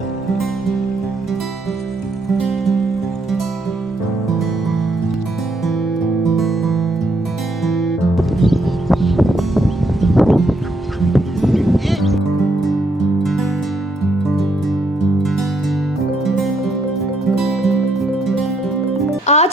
आज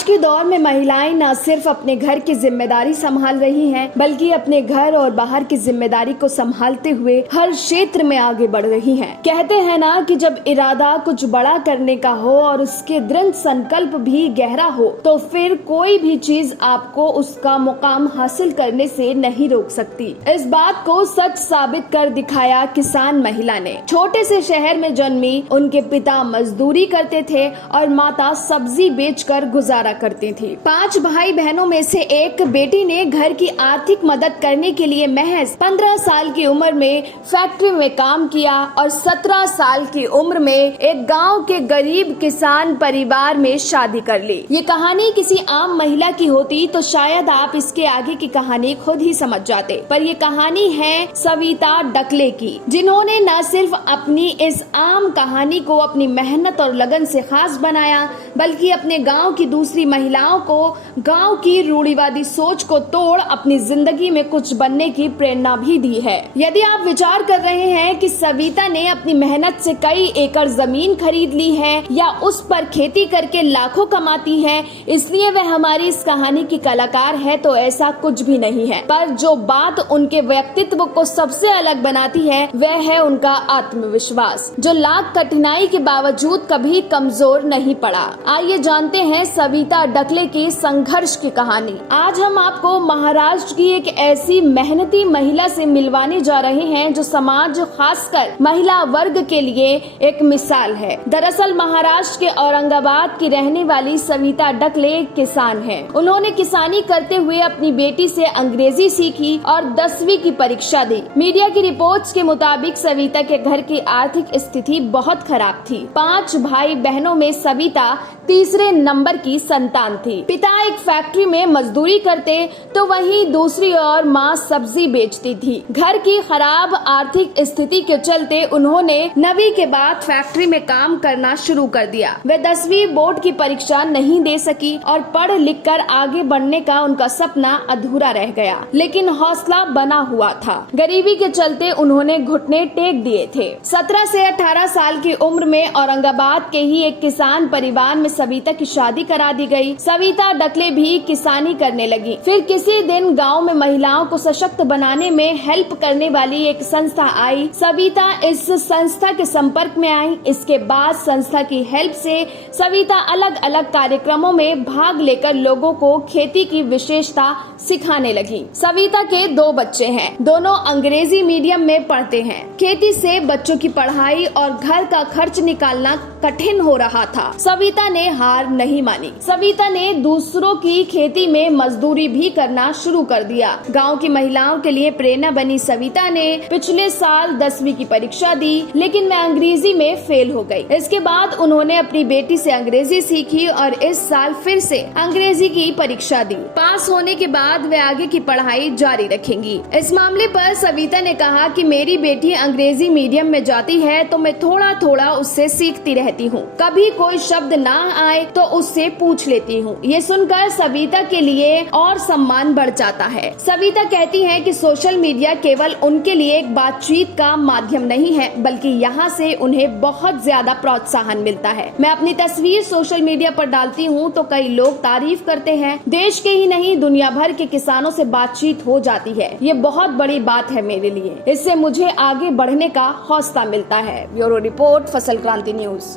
के दौर में महिलाएं न सिर्फ अपने घर की जिम्मेदारी संभाल रही हैं, बल्कि अपने घर और बाहर की जिम्मेदारी को संभालते हुए हर क्षेत्र में आगे बढ़ रही हैं। कहते हैं ना कि जब इरादा कुछ बड़ा करने का हो और उसके दृढ़ संकल्प भी गहरा हो, तो फिर कोई भी चीज आपको उसका मुकाम हासिल करने से नहीं रोक सकती। इस बात को सच साबित कर दिखाया किसान महिला ने। छोटे से शहर में जन्मी, उनके पिता मजदूरी करते थे और माता सब्जी बेचकर गुजारा करती थी। 5 भाई बहनों में से एक बेटी ने घर की आर्थिक मदद करने के लिए महज 15 साल की उम्र में फैक्ट्री में काम किया और 17 साल की उम्र में एक गांव के गरीब किसान परिवार में शादी कर ली। ये कहानी किसी आम महिला की होती तो शायद आप इसके आगे की कहानी खुद ही समझ जाते, पर ये कहानी है सविता डकले की, जिन्होंने न सिर्फ अपनी इस आम कहानी को अपनी मेहनत और लगन से खास बनाया, बल्कि अपने गांव की दूसरी महिलाओं को गांव की रूढ़िवादी सोच को तोड़ अपनी जिंदगी में कुछ बनने की प्रेरणा भी दी है। यदि आप विचार कर रहे हैं कि सविता ने अपनी मेहनत से कई एकड़ जमीन खरीद ली है या उस पर खेती करके लाखों कमाती है इसलिए वह हमारी इस कहानी की कलाकार है, तो ऐसा कुछ भी नहीं है। पर जो बात उनके व्यक्तित्व को सबसे अलग बनाती है वह है उनका आत्मविश्वास, जो लाख कठिनाई के बावजूद कभी कमजोर नहीं पड़ा। आइए जानते हैं सविता डकले की संघर्ष की कहानी। आज हम आपको महाराष्ट्र की एक ऐसी मेहनती महिला से मिलवाने जा रहे हैं जो समाज, खासकर महिला वर्ग के लिए एक मिसाल है। दरअसल महाराष्ट्र के औरंगाबाद की रहने वाली सविता डकले एक किसान है। उन्होंने किसानी करते हुए अपनी बेटी से अंग्रेजी सीखी और 10वीं की परीक्षा दी। मीडिया की रिपोर्ट्स के मुताबिक सविता के घर की आर्थिक स्थिति बहुत खराब थी। 5 भाई बहनों में सविता तीसरे नंबर की संतान थी। पिता एक फैक्ट्री में मजदूरी करते तो वहीं दूसरी ओर माँ सब्जी बेचती थी। घर की खराब आर्थिक स्थिति के चलते उन्होंने 9वीं के बाद फैक्ट्री में काम करना शुरू कर दिया। वे 10वीं बोर्ड की परीक्षा नहीं दे सकी और पढ़ लिख कर आगे बढ़ने का उनका सपना अधूरा रह गया, लेकिन हौसला बना हुआ था। गरीबी के चलते उन्होंने घुटने टेक दिए थे। 17 से 18 साल की उम्र में औरंगाबाद के ही एक किसान परिवार में सविता की शादी करा दी गई। सविता डकले भी किसानी करने लगी। फिर किसी दिन गांव में महिलाओं को सशक्त बनाने में हेल्प करने वाली एक संस्था आई। सविता इस संस्था के संपर्क में आई। इसके बाद संस्था की हेल्प से सविता अलग अलग कार्यक्रमों में भाग लेकर लोगों को खेती की विशेषता सिखाने लगी। सविता के 2 बच्चे हैं, दोनों अंग्रेजी मीडियम में पढ़ते हैं। खेती से बच्चों की पढ़ाई और घर का खर्च निकालना कठिन हो रहा था। सविता ने हार नहीं मानी। सविता ने दूसरों की खेती में मजदूरी भी करना शुरू कर दिया। गांव की महिलाओं के लिए प्रेरणा बनी सविता ने पिछले साल 10वीं की परीक्षा दी, लेकिन वह अंग्रेजी में फेल हो गई। इसके बाद उन्होंने अपनी बेटी से अंग्रेजी सीखी और इस साल फिर से अंग्रेजी की परीक्षा दी। पास होने के बाद वे आगे की पढ़ाई जारी रखेंगी। इस मामले पर सविता ने कहा कि मेरी बेटी अंग्रेजी मीडियम में जाती है तो मैं थोड़ा थोड़ा उससे सीखती रहती हूँ। कभी कोई शब्द ना आए तो उससे पूछ लेती हूँ। ये सुनकर सविता के लिए और सम्मान बढ़ जाता है। सविता कहती है कि सोशल मीडिया केवल उनके लिए एक बातचीत का माध्यम नहीं है, बल्कि यहाँ से उन्हें बहुत ज्यादा प्रोत्साहन मिलता है। मैं अपनी तस्वीर सोशल मीडिया पर डालती हूँ तो कई लोग तारीफ करते हैं। देश के ही नहीं दुनिया भर के किसानों से बातचीत हो जाती है। ये बहुत बड़ी बात है मेरे लिए। इससे मुझे आगे बढ़ने का हौसला मिलता है। ब्यूरो रिपोर्ट, फसल क्रांति न्यूज।